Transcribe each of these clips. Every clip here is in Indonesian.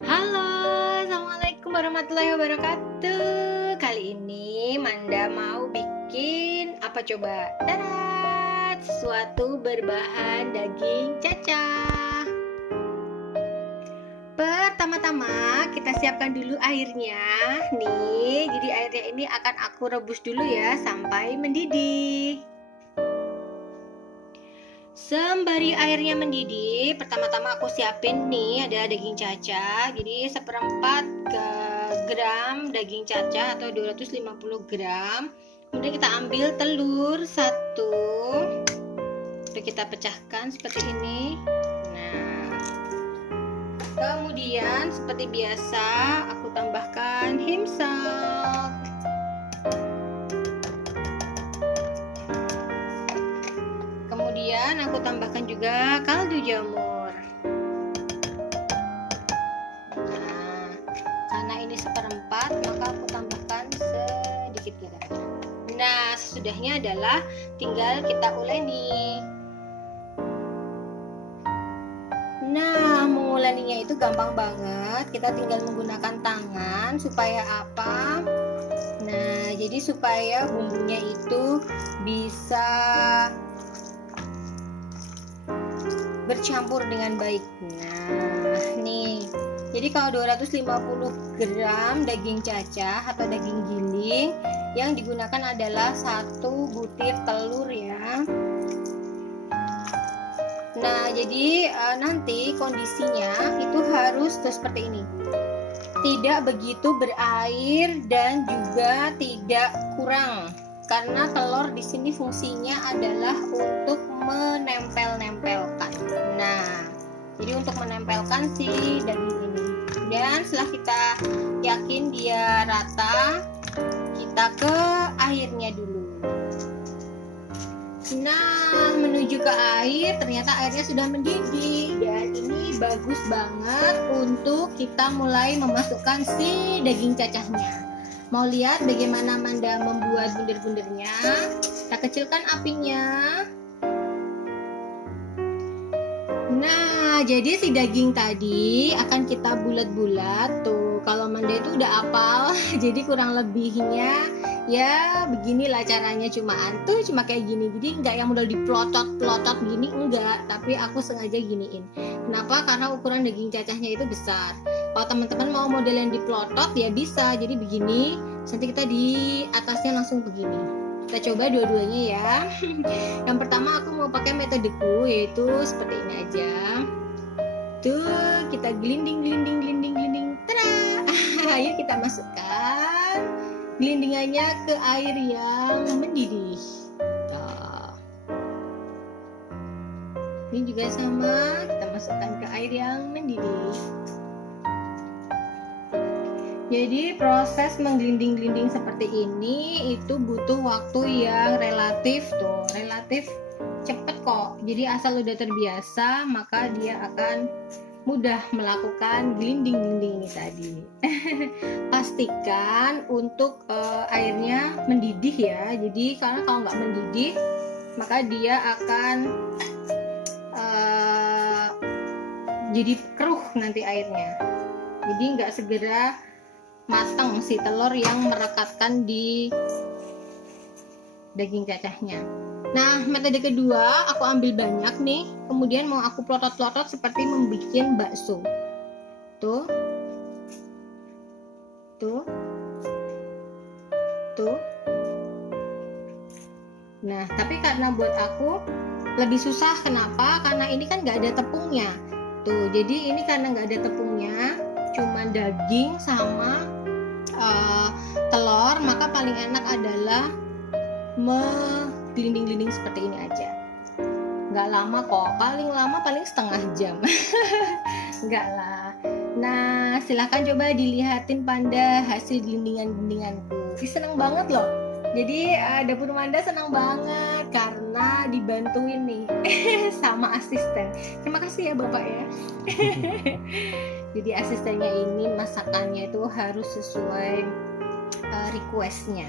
Halo, assalamualaikum warahmatullahi wabarakatuh. Kali ini Manda mau bikin apa coba? Tarat, sesuatu berbahan daging cacah. Pertama-tama kita siapkan dulu airnya. Nih, jadi airnya ini akan aku rebus dulu ya sampai mendidih. Sembari airnya mendidih, pertama-tama aku siapin nih ada daging cacah. Jadi seperempat gram daging cacah atau 250 gram. Kemudian kita ambil telur satu. Lalu kita pecahkan seperti ini. Nah, kemudian seperti biasa aku tambahkan him salt. Kemudian aku tambahkan juga kaldu jamur. Nah, karena ini seperempat, maka aku tambahkan sedikit garam. Nah, sesudahnya adalah tinggal kita uleni. Nah, menguleninya itu gampang banget. Kita tinggal menggunakan tangan supaya apa? Nah, jadi supaya bumbunya itu bisa bercampur dengan baik. Nah, nih. Jadi kalau 250 gram daging cacah atau daging giling, yang digunakan adalah 1 butir telur ya. Nah, jadi nanti kondisinya itu harus seperti ini. Tidak begitu berair dan juga tidak kurang. Karena telur di sini fungsinya adalah untuk menempel-nempelkan. Nah, jadi untuk menempelkan si daging ini. Dan setelah kita yakin dia rata, kita ke airnya dulu. Nah, menuju ke air, ternyata airnya sudah mendidih dan ini bagus banget untuk kita mulai memasukkan si daging cacahnya. Mau lihat bagaimana Manda membuat bunder-bundernya? Kita kecilkan apinya. Nah, jadi si daging tadi akan kita bulat-bulat tuh. Kalau Manda itu udah apal, jadi kurang lebihnya ya beginilah caranya, cuma kayak gini. Jadi nggak yang modal diplotot-plotot gini, enggak, tapi aku sengaja giniin. Kenapa? Karena ukuran daging cacahnya itu besar. Kalau teman-teman mau model yang diplotot ya bisa, jadi begini, nanti kita di atasnya langsung begini. Kita coba dua-duanya ya. Yang pertama aku mau pakai metodeku, yaitu seperti ini aja. Tuh, kita gelinding. Tada! Ayo kita masukkan gelindingannya ke air yang mendidih. Tuh. Ini juga sama, kita masukkan ke air yang mendidih. Jadi proses menggelinding-gelinding seperti ini itu butuh waktu yang relatif cepet kok. Jadi asal udah terbiasa maka dia akan mudah melakukan gelinding-gelinding ini tadi. Pastikan untuk airnya mendidih ya. Jadi karena kalau nggak mendidih maka dia akan jadi keruh nanti airnya. Jadi nggak segera matang si telur yang merekatkan di daging cacahnya. Nah, metode kedua aku ambil banyak nih, kemudian mau aku plotot-plotot seperti membuat bakso. Tuh. Nah, tapi karena buat aku lebih susah, kenapa? Karena ini kan nggak ada tepungnya. Tuh, jadi ini karena nggak ada tepungnya, cuma daging sama telur, maka paling enak adalah menggelinding-gelinding seperti ini aja. Nggak lama kok, paling lama paling setengah jam. Nggak lah. Nah, silahkan coba dilihatin Panda hasil gelindingan-gelindinganku. Seneng banget loh. Jadi dapur Manda senang banget karena dibantuin nih sama asisten. Terima kasih ya Bapak ya. Jadi asistennya ini masakannya itu harus sesuai requestnya.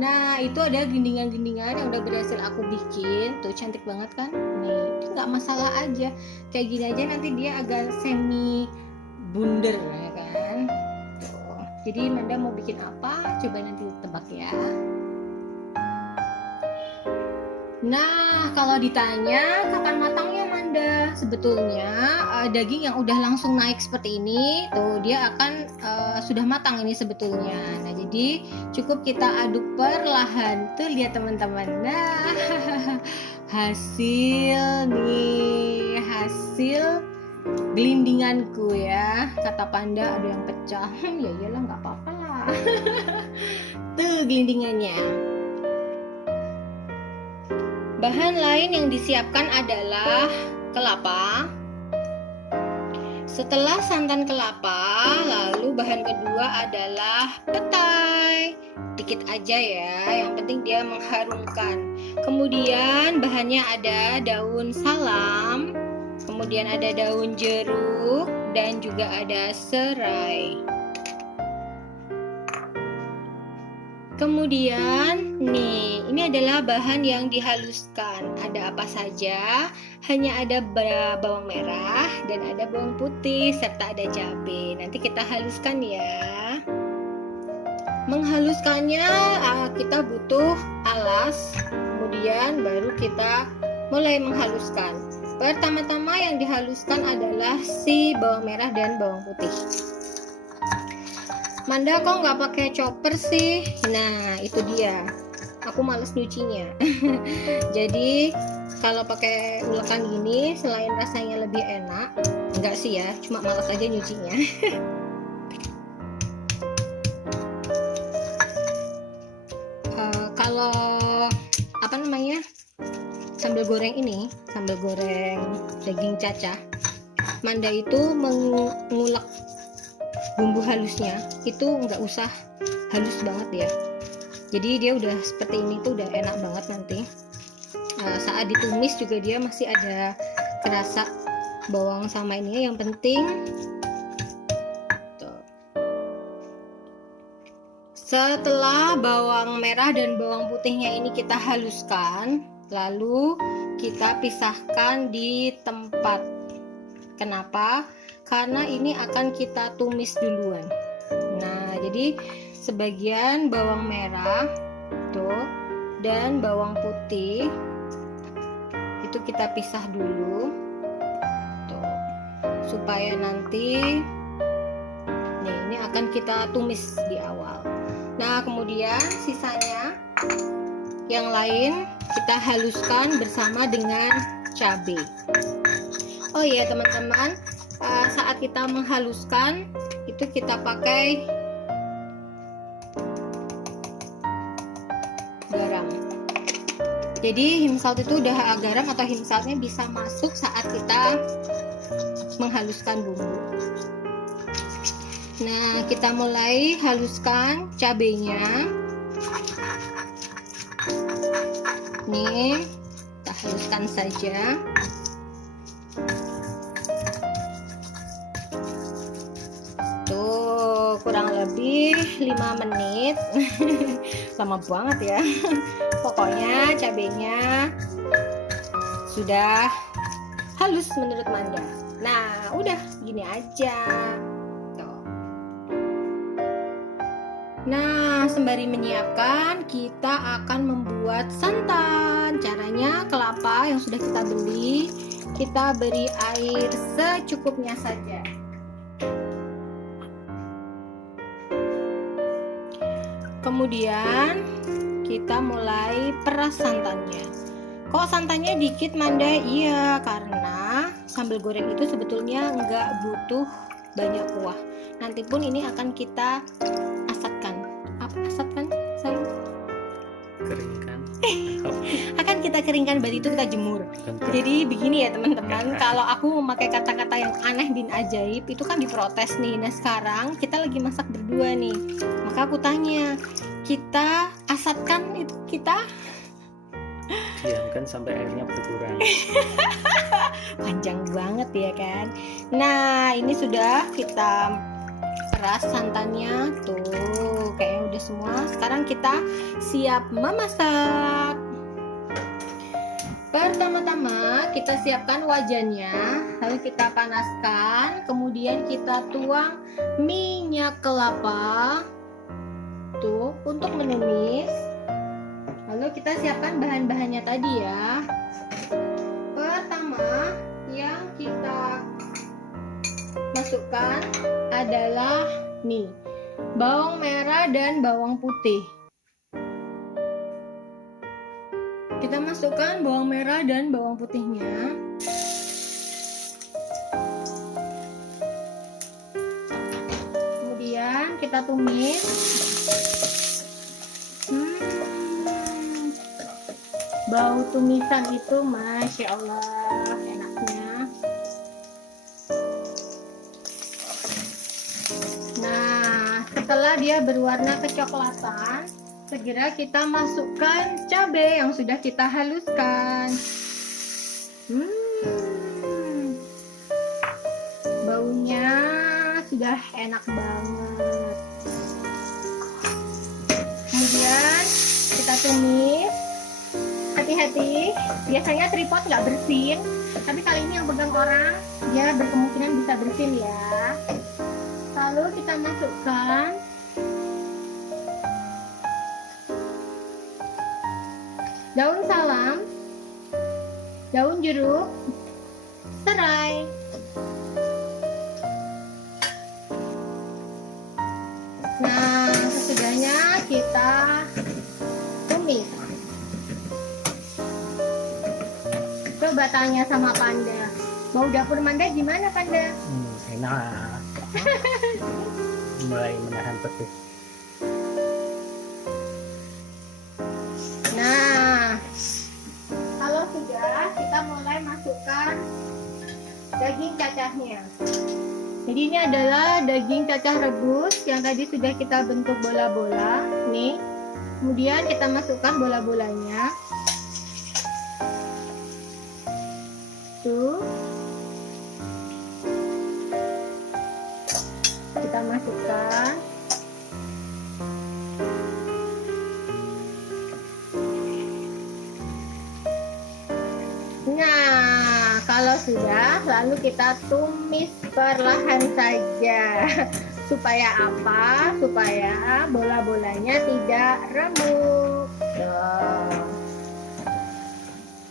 Nah, itu ada gendingan-gendingan yang udah berhasil aku bikin. Tuh cantik banget kan? Nih, itu nggak masalah aja. Kayak gini aja nanti dia agak semi bundar Jadi Manda mau bikin apa? Coba nanti tebak ya. Nah, kalau ditanya kapan matangnya Manda, sebetulnya daging yang udah langsung naik seperti ini, tuh dia akan sudah matang ini sebetulnya. Nah, jadi cukup kita aduk perlahan. Tuh lihat teman-teman. Nah, hasil nih, hasil gelindinganku ya. Kata Panda ada yang pecah. Ya iyalah, nggak apa-apa lah. Tuh gelindingannya. Bahan lain yang disiapkan adalah kelapa. Setelah santan kelapa, lalu bahan kedua adalah petai. Dikit aja ya, yang penting dia mengharumkan. Kemudian bahannya ada daun salam, kemudian ada daun jeruk, dan juga ada serai. Kemudian nih, ini adalah bahan yang dihaluskan. Ada apa saja? Hanya ada bawang merah dan ada bawang putih serta ada cabai. Nanti kita haluskan ya. Menghaluskannya kita butuh alas, kemudian baru kita mulai menghaluskan. Pertama-tama yang dihaluskan adalah si bawang merah dan bawang putih. Manda kok nggak pakai chopper sih? Nah itu dia, aku males nyucinya. Jadi kalau pakai ulekan gini, selain rasanya lebih enak, enggak sih ya, cuma males aja nyucinya. Kalau apa namanya, sambal goreng ini, sambal goreng daging cacah, Manda itu mengulek bumbu halusnya itu nggak usah halus banget ya, jadi dia udah seperti ini tuh udah enak banget nanti. Saat ditumis juga dia masih ada kerasa bawang sama ini, yang penting tuh. Setelah bawang merah dan bawang putihnya ini kita haluskan, lalu kita pisahkan di tempat. Kenapa? Karena ini akan kita tumis duluan. Nah, jadi sebagian bawang merah tuh dan bawang putih itu kita pisah dulu tuh, supaya nanti nih ini akan kita tumis di awal. Nah, kemudian sisanya yang lain kita haluskan bersama dengan cabai. Oh iya teman-teman, saat kita menghaluskan itu kita pakai garam. Jadi himsalt itu udah garam atau himsaltnya bisa masuk saat kita menghaluskan bumbu. Nah, kita mulai haluskan cabenya. Nih, kita haluskan saja. Kurang lebih 5 menit. Lama banget ya. Pokoknya cabenya sudah halus menurut Manda. Nah udah gini aja tuh. Nah, sembari menyiapkan, kita akan membuat santan. Caranya, kelapa yang sudah kita beli, kita beri air secukupnya saja. Kemudian kita mulai peras santannya. Kok santannya dikit Manda? Iya, karena sambal goreng itu sebetulnya nggak butuh banyak kuah. Nanti pun ini akan kita asatkan. Apa asatkan? Sayang? Keringkan. Akan kita keringkan, berarti itu kita jemur. Jadi begini ya teman-teman, kalau aku memakai kata-kata yang aneh bin ajaib itu kan diprotes nih. Nah sekarang kita lagi masak berdua nih, maka aku tanya, kita asatkan itu kita diamkan sampai airnya berkurang. Panjang banget ya kan. Nah ini sudah kita peras santannya tuh, kayaknya udah semua. Sekarang kita siap memasak. Pertama-tama kita siapkan wajannya, lalu kita panaskan, kemudian kita tuang minyak kelapa tuh untuk menumis. Lalu kita siapkan bahan-bahannya tadi ya. Pertama yang kita masukkan adalah nih, bawang merah dan bawang putih. Kita masukkan bawang merah dan bawang putihnya. Kemudian kita tumis. Bau tumisan itu Masya Allah enaknya. Nah, setelah dia berwarna kecoklatan, segera kita masukkan cabai yang sudah kita haluskan. Baunya sudah enak banget. Kemudian kita tumis. Hati-hati, biasanya tripod nggak bersin, tapi kali ini yang pegang orang, dia berkemungkinan bisa bersin ya. Lalu kita masukkan daun salam, daun jeruk, serai. Nah, sesudahnya kita tumis. Coba tanya sama Panda, bau dapur Manda gimana Panda? Enak. Mulai menahan petis. Nah, kalau sudah, kita mulai masukkan daging cacahnya. Jadi ini adalah daging cacah rebus yang tadi sudah kita bentuk bola-bola. Nih, kemudian kita masukkan bola-bolanya. Tuh, kita masukkan. Nah, kalau sudah, lalu kita tumis perlahan saja. Supaya apa? Supaya bola-bolanya tidak remuk. Tuh.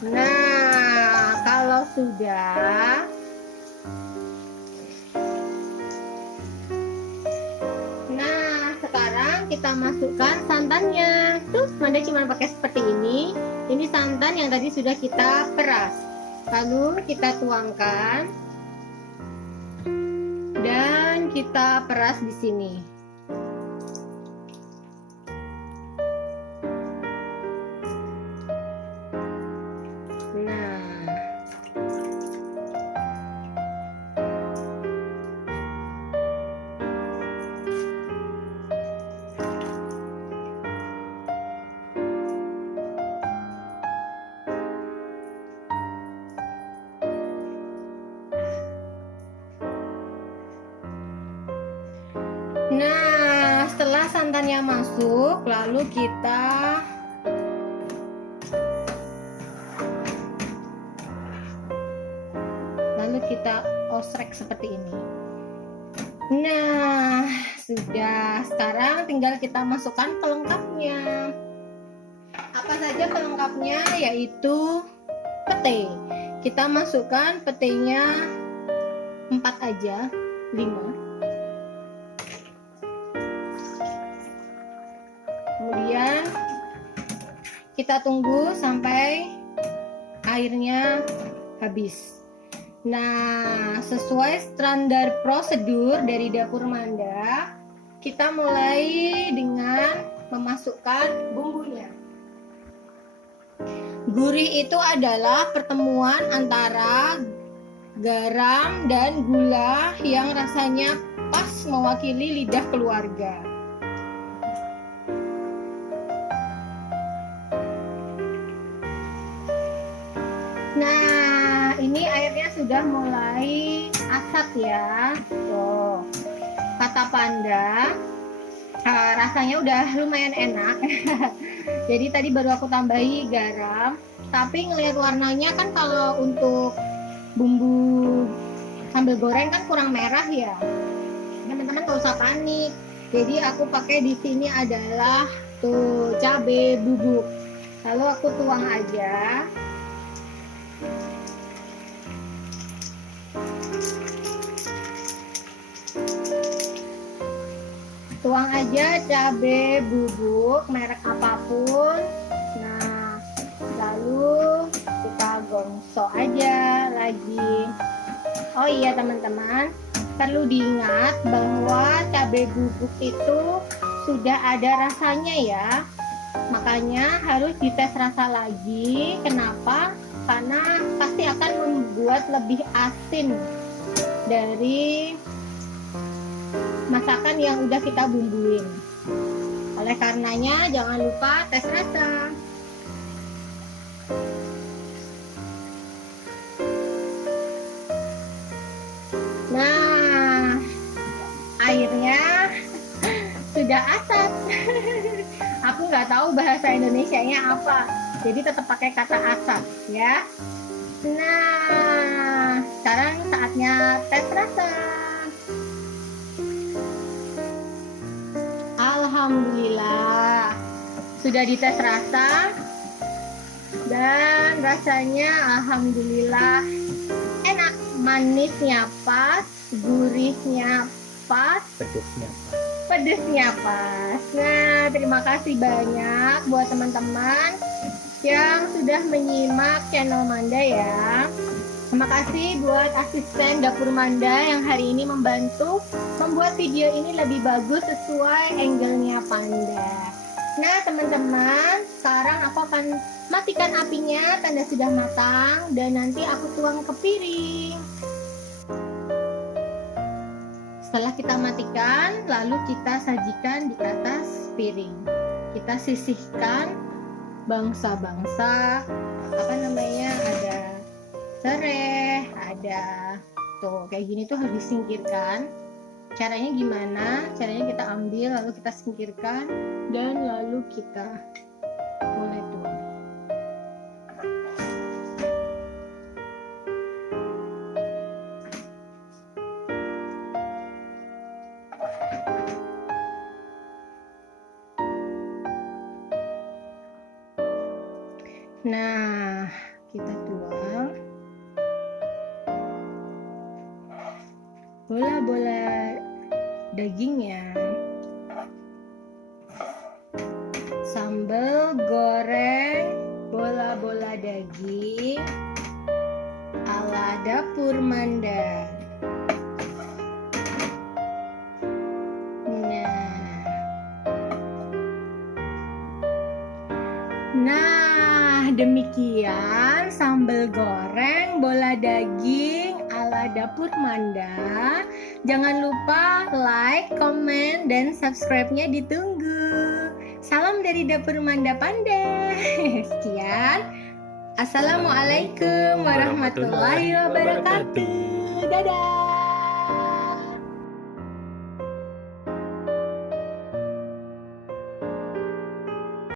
Nah, kalau sudah, nah sekarang kita masukkan santannya. Tuh, Manda cuma pakai seperti ini. Ini santan yang tadi sudah kita peras. Lalu kita tuangkan dan kita peras di sini. Nah, setelah santannya masuk, lalu kita osrek seperti ini. Nah, sudah. Sekarang tinggal kita masukkan pelengkapnya. Apa saja pelengkapnya? Yaitu pete. Kita masukkan petenya 4 aja, 5. Kemudian kita tunggu sampai airnya habis. Nah, sesuai standar prosedur dari dapur Manda, kita mulai dengan memasukkan bumbunya. Gurih itu adalah pertemuan antara garam dan gula yang rasanya pas mewakili lidah keluarga. Nah, ini airnya sudah mulai asat ya. Tuh, kata Panda, Rasanya udah lumayan enak. Jadi tadi baru aku tambahi garam, tapi ngelihat warnanya kan kalau untuk bumbu sambal goreng kan kurang merah ya. Teman-teman gak usah panik. Jadi aku pakai di sini adalah tuh cabai bubuk. Lalu aku tuang aja. Tuang aja cabai bubuk merek apapun. Nah, lalu kita gongso aja lagi. Oh iya teman-teman, perlu diingat bahwa cabai bubuk itu sudah ada rasanya ya. Makanya harus dites rasa lagi. Kenapa? Karena pasti akan membuat lebih asin dari masakan yang udah kita bumbuin. Oleh karenanya jangan lupa tes rasa. Nah, airnya sudah asap. Aku nggak tahu bahasa Indonesianya apa, jadi tetap pakai kata asap ya. Nah, sekarang saatnya tes rasa. Alhamdulillah sudah dites rasa dan rasanya alhamdulillah enak, manisnya pas, gurihnya pas, pedesnya pas. Nah, terima kasih banyak buat teman-teman yang sudah menyimak channel Manda ya. Terima kasih buat asisten dapur Manda yang hari ini membantu membuat video ini lebih bagus sesuai angle-nya Panda. Nah teman-teman, sekarang aku akan matikan apinya tanda sudah matang dan nanti aku tuang ke piring. Setelah kita matikan, lalu kita sajikan di atas piring. Kita sisihkan bangsa-bangsa, apa namanya, ada sereh, ada tuh kayak gini tuh harus disingkirkan. Caranya gimana? Caranya kita ambil lalu kita singkirkan dan lalu kita mulai tuang. Nah, kita tuang bola-bola dagingnya. Sambal goreng bola-bola daging ala dapur Manda. Nah, demikian sambal goreng bola daging ala dapur Manda. Jangan lupa like, komen, dan subscribe-nya ditunggu. Salam dari dapur Manda Panda. Sekian. Assalamualaikum warahmatullahi wabarakatuh. Dadah.